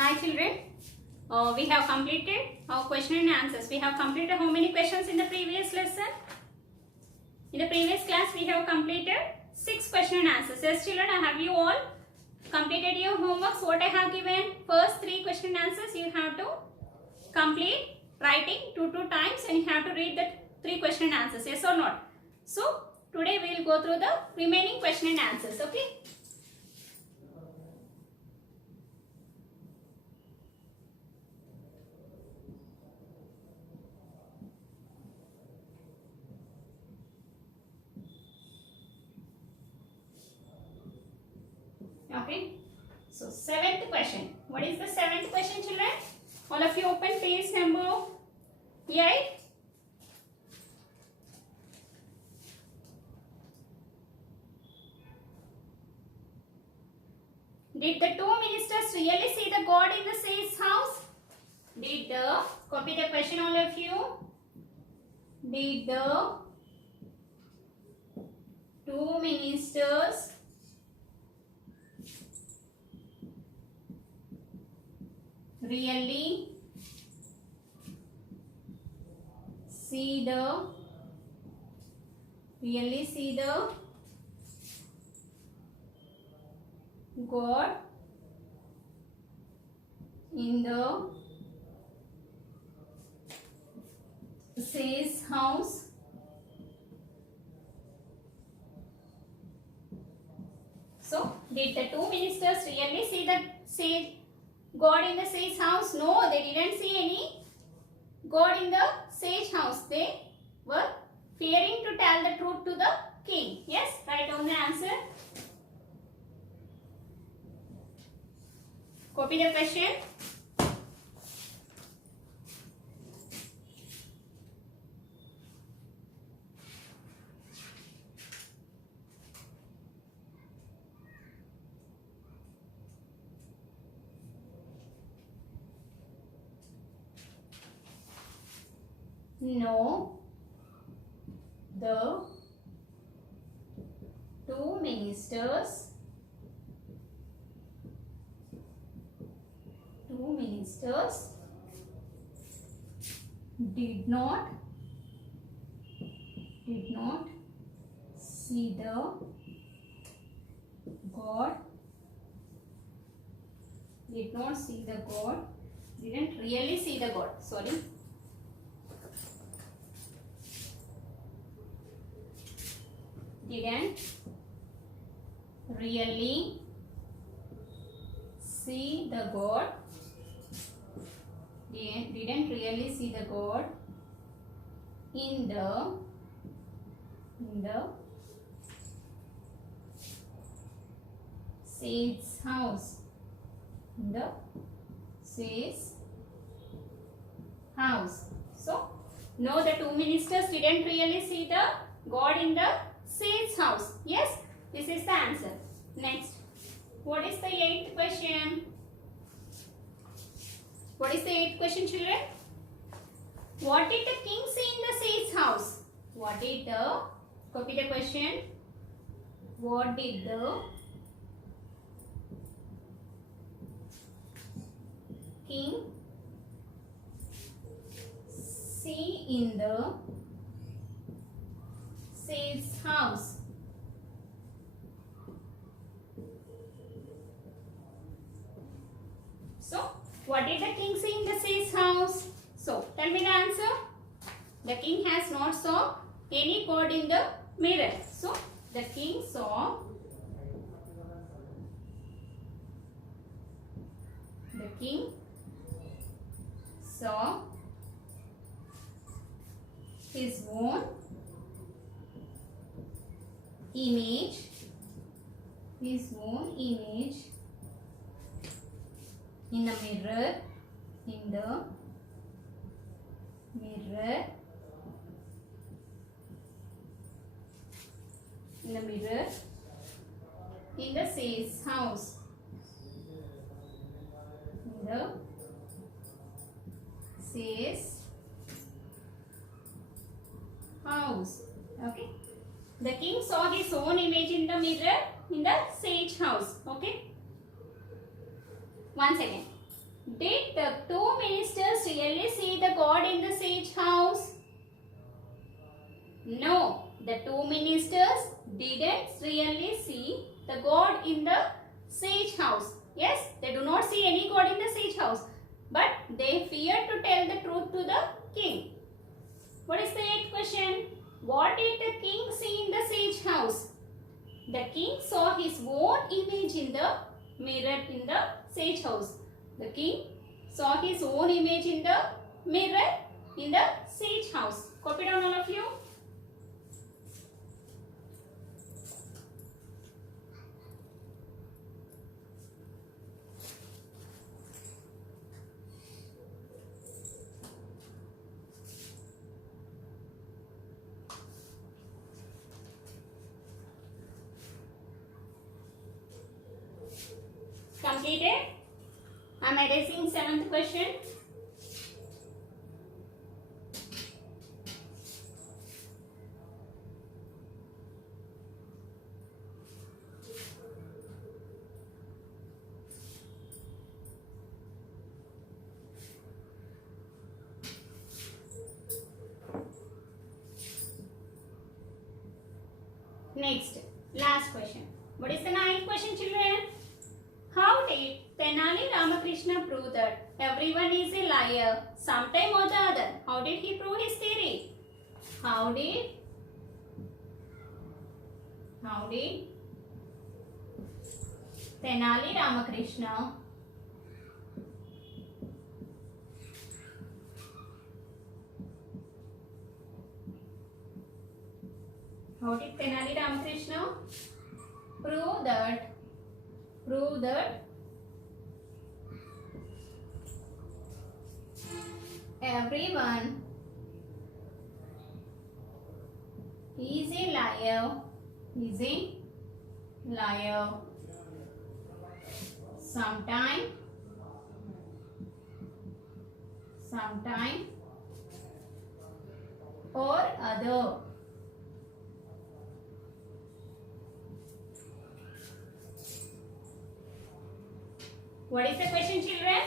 Hi children, we have completed our question and answers. We have completed how many questions in the previous lesson? In the previous class we have completed 6 question and answers. Yes children, have you all completed your homeworks? What I have given? First 3 question and answers you have to complete writing 2 times and you have to read the 3 question and answers. Yes or not? So today we will go through the remaining question and answers. Okay. Okay, so 7th question. What is the 7th question, children? All of you open page number 8. Did the 2 ministers really see the God in the sage house? Copy the question, all of you. Did the 2 ministers really see the God in the sage house? So, did the 2 ministers really see the God in the sage house? No, they didn't see any God in the sage house. They were fearing to tell the truth to the king. Yes, write down the answer. Copy the question. No, the 2 ministers did not see the God. Didn't really see the God. Sorry. Didn't really see the God. Didn't really see the God in the sage house. In the sage house. So, no, the 2 ministers didn't really see the God in the sage house. Yes, this is the answer. Next, what is the 8th question? What is the 8th question, children? What did the king see in the sage house? Copy the question. What did the king see in the sage house? So, what did the king see in the sage house? So, tell me the answer. The king has not saw any God in the mirror. So, the king saw his own image in the mirror in the sage house. Okay. The king saw his own image in the mirror in the sage house. Okay. Once again. Did the two ministers really see the God in the sage house? No, the two ministers didn't really see the God in the sage house. Yes, they do not see any God in the sage house, but they feared to tell the truth to the king. What is the eighth question? What did the king see in the sage house? The king saw his own image in the mirror in the sage house. The king saw his own image in the mirror in the sage house. Copy down all of you. Completed? I am erasing seventh question. Next, last question. What is the ninth question, children? How did Tenali Ramakrishna prove that everyone is a liar sometime or the other? How did he prove his theory? How did Tenali Ramakrishna prove that everyone is a liar sometime or other? What is the question, children?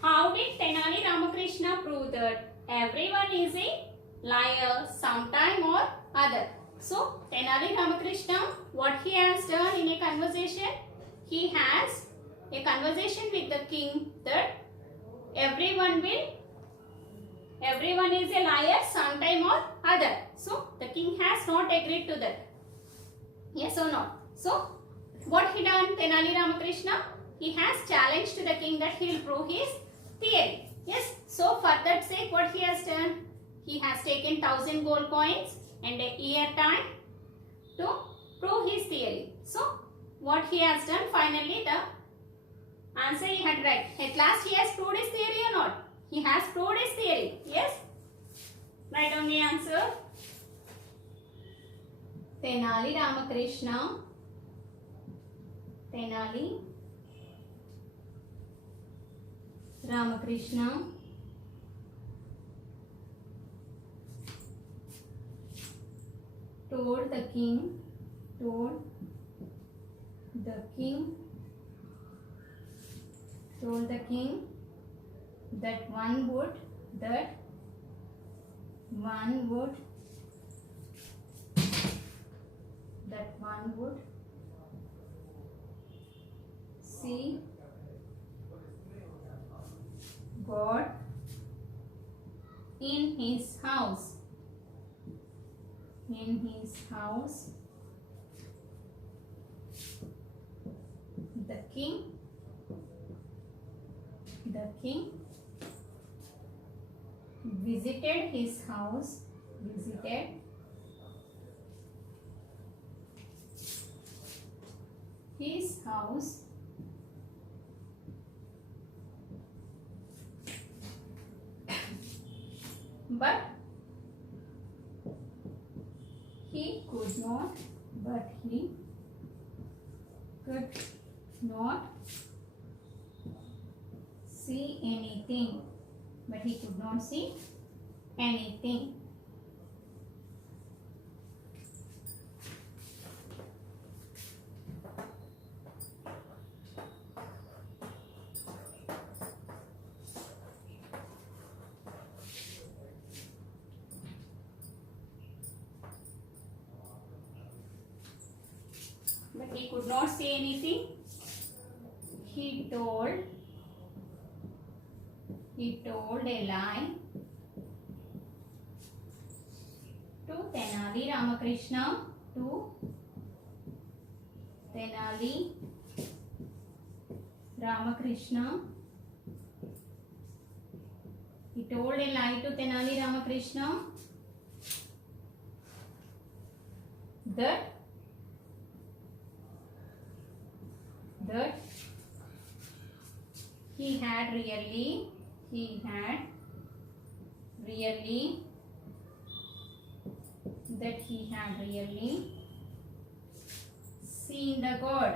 How did Tenali Ramakrishna prove that everyone is a liar sometime or other? So, Tenali Ramakrishna, what he has done in a conversation? He has a conversation with the king that everyone is a liar sometime or other. So, the king has not agreed to that. Yes or no? So, what he done, Tenali Ramakrishna? He has challenged the king that he will prove his theory. Yes. So, for that sake, what he has done? He has taken 1000 gold coins and a year time to prove his theory. So, what he has done, finally the answer he had right. At last he has proved his theory or not? He has proved his theory. Yes. Write down the answer. Tenali Ramakrishna told the king that one would see God in his house. The king visited his house. But he could not see anything. but he could not say anything. He told a lie to Tenali Ramakrishna. To Tenali Ramakrishna. He told a lie to Tenali Ramakrishna that he had really seen the God,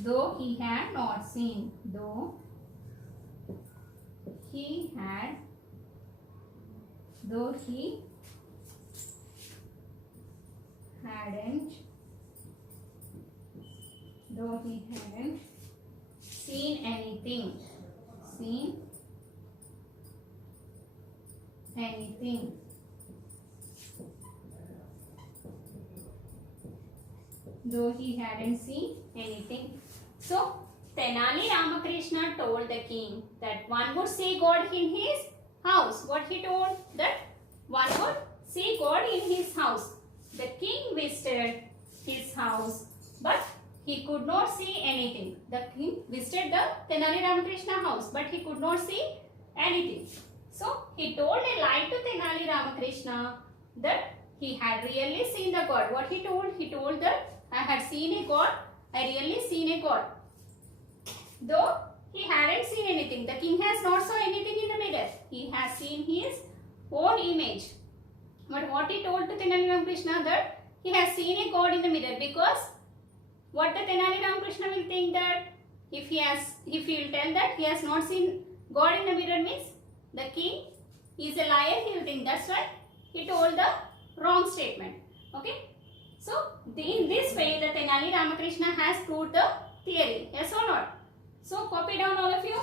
though he had not seen, though he hadn't seen anything. Though he hadn't seen anything. So, Tenali Ramakrishna told the king that one would see God in his house. What he told? That one would see God in his house. The king visited his house, but he could not see anything. The king visited the Tenali Ramakrishna house, but he could not see anything. So, he told a lie to Tenali Ramakrishna that he had really seen the God. What he told? He told that I had seen a God. I really seen a God. Though he hadn't seen anything. The king has not saw anything in the mirror. He has seen his own image. But what he told to Tenali Ramakrishna that he has seen a God in the mirror, because what the Tenali Ramakrishna will think that if he will tell that he has not seen God in the mirror means the king is a liar, he will think. That's why he told the wrong statement. Okay. So, in this way the Tenali Ramakrishna has proved the theory. Yes or not? So, copy down all of you.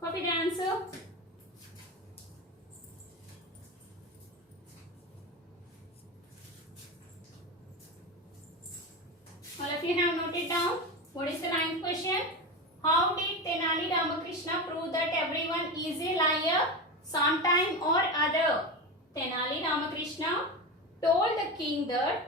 Copy the answer. All of you have noted down. What is the ninth question? How did Tenali Ramakrishna prove that everyone is a liar sometime or other? Tenali Ramakrishna told the king that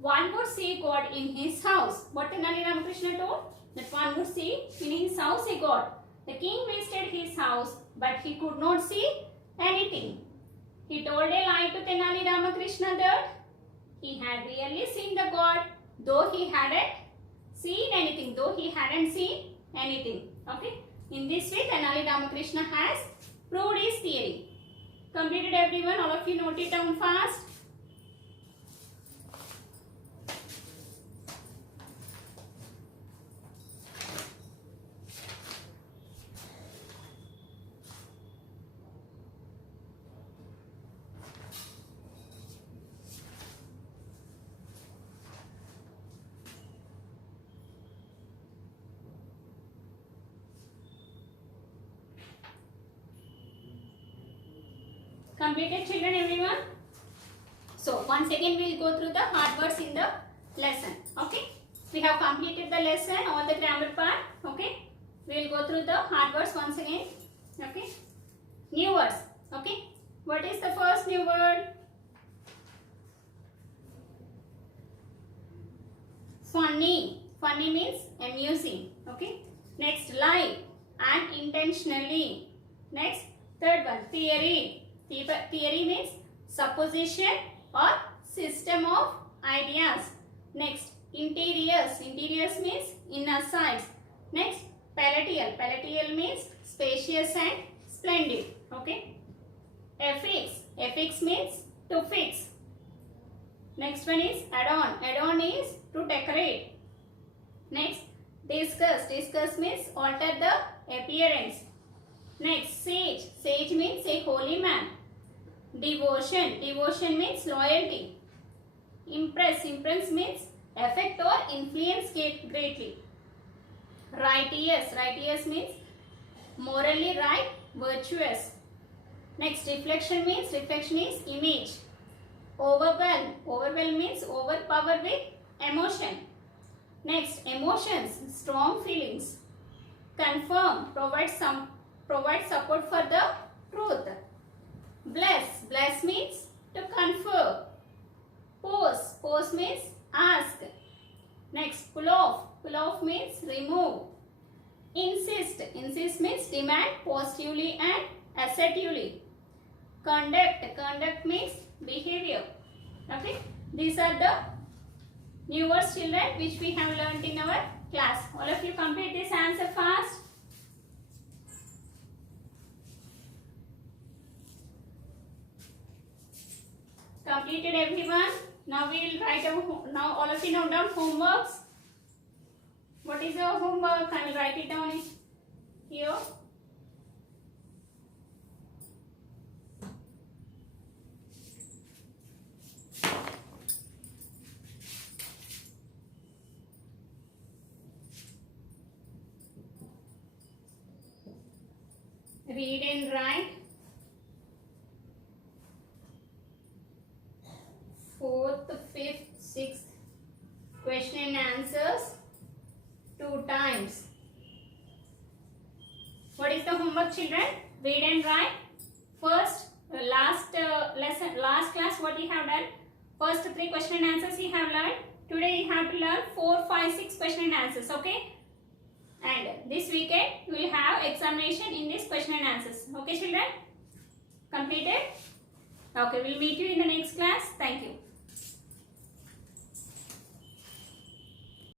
one would see God in his house. What Tenali Ramakrishna told? That one would see in his house a God. The king visited his house, but he could not see anything. He told a lie to Tenali Ramakrishna that he had really seen the God, though he hadn't seen anything. Okay. In this way, Tenali Ramakrishna has proved his theory. Completed everyone? All of you note it down fast. Completed children, everyone? So, once again we will go through the hard words in the lesson. Okay? We have completed the lesson, all the grammar part. Okay? We will go through the hard words once again. Okay? New words. Okay? What is the first new word? Funny. Funny means amusing. Okay? Next, lie. Unintentionally. Next, third one, theory. Theory means supposition or system of ideas. Next, interiors. Interiors means inner sides. Next, palatial. Palatial means spacious and splendid. Okay. Affix. Affix means to fix. Next one is add-on. Add-on is to decorate. Next, discuss. Discuss means alter the appearance. Next, sage. Sage means a holy man. Devotion. Devotion means loyalty. Impress. Impress means affect or influence greatly. Righteous. Righteous means morally right, virtuous. Next, reflection is image. Overwhelm means overpower with emotion. Next, emotions, strong feelings. Confirm, provide support for the truth. Bless means to confer. Pose means ask. Next, pull off means remove. Insist means demand positively and assertively. Conduct means behavior. Okay, these are the new words, children, which we have learned in our class. All of you complete this answer fast. Completed, everyone? Now we will write now all of you note down homeworks. What is your homework? I will write it down here. Read and write. 4th, 5th, 6th question and answers 2 times. What is the homework, children? Read and write. First, last class, what we have done? First 3 question and answers we have learned. Today you have to learn 4, 5, 6 question and answers. Okay? And this weekend you will have examination in this question and answers. Okay, children? Completed? Okay, we'll meet you in the next class. Thank you.